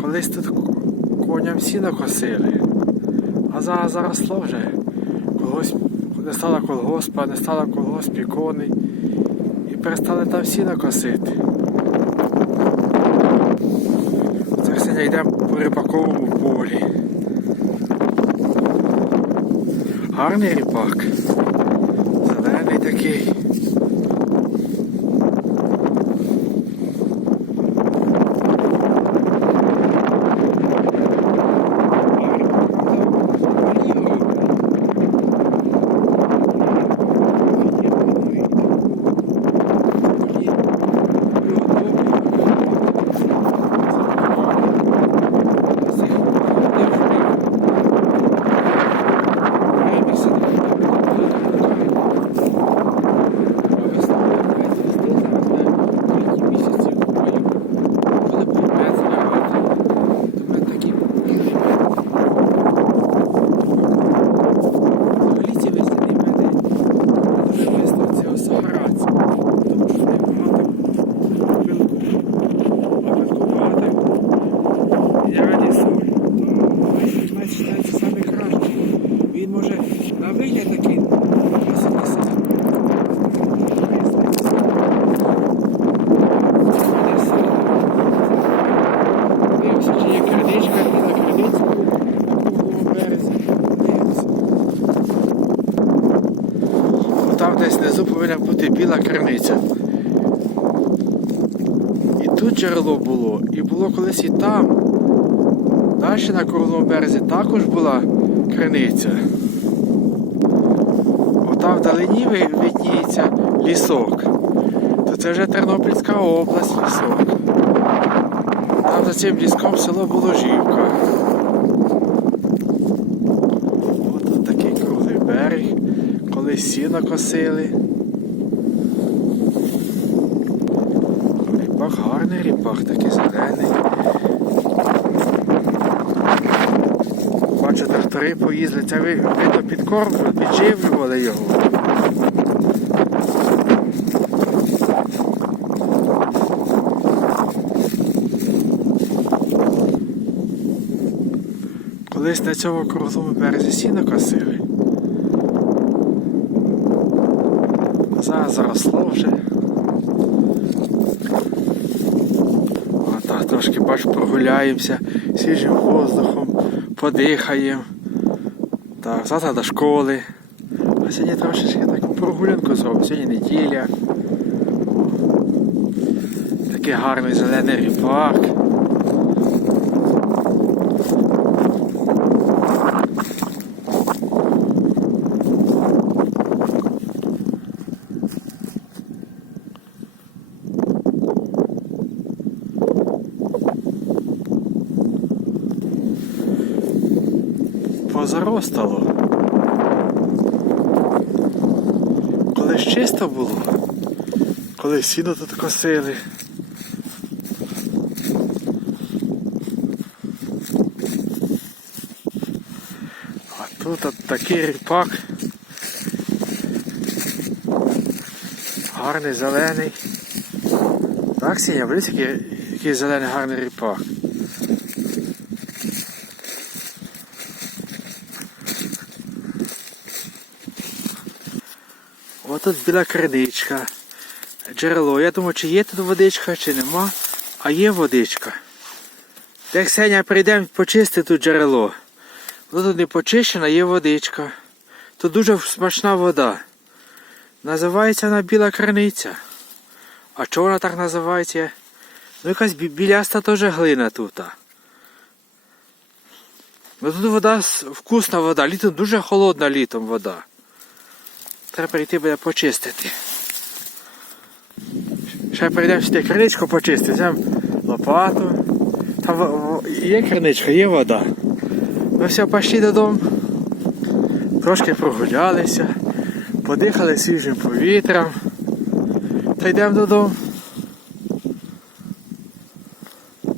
Колись тут коням сіно косили, а зараз заросло вже. Колгосп, не стало колгоспа, не стало колгоспі коней. І перестали там сіно косити. Це сьогодні йдемо по рибаковому полі. Гарний ріпак. Зелений такий. Він може на вигляд такий досить сильно. Дивимося, чи є криничка, на криницю на круглому березі. Дивимося. Там десь внизу повинна бути біла криниця. І тут джерело було, і було колись і там. Далі на круглому березі також була криниця. Отам вдалині ви- видніється лісок. То це вже Тернопільська область лісок. Там за цим ліском село Боложівка. Ось тут такий круглий берег, колись сіно косили. Ріпак гарний ріпак, такий зелений. Бачу, трактори поїздили, це ви- видно підкормлювали, підживлювали його. Колись на цьому круглому березі сіно косили. Зараз заросло вже. Так, трошки бач, прогуляємося свіжим воздухом, подихаємо. Так, завтра до школи. А сьогодні трошечки таку прогулянку зробимо. Сьогодні неділя. Такий гарний зелений ріпак. Позаростало. Колись чисто було, коли сіно тут косили. А тут от такий ріпак. Гарний зелений. Так, Сіня, близь, який, який зелений гарний ріпак. Тут біла криничка. Джерело. Я думаю, чи є тут водичка, чи нема. А є водичка. Як Сеня прийдемо почистити тут джерело. Воно тут не почищена, є водичка. Тут дуже смачна вода. Називається вона біла криниця. А чого вона так називається? Ну якась бі- біляста теж глина тут. Ну тут вода вкусна вода, літом дуже холодна літом вода. Треба прийти буде почистити. Ще прийдемо ти криничку почистити, взяв лопату. Там є криничка, є вода. Ми все пішли додому. Трошки прогулялися, подихали свіжим повітрям. Та йдемо додому.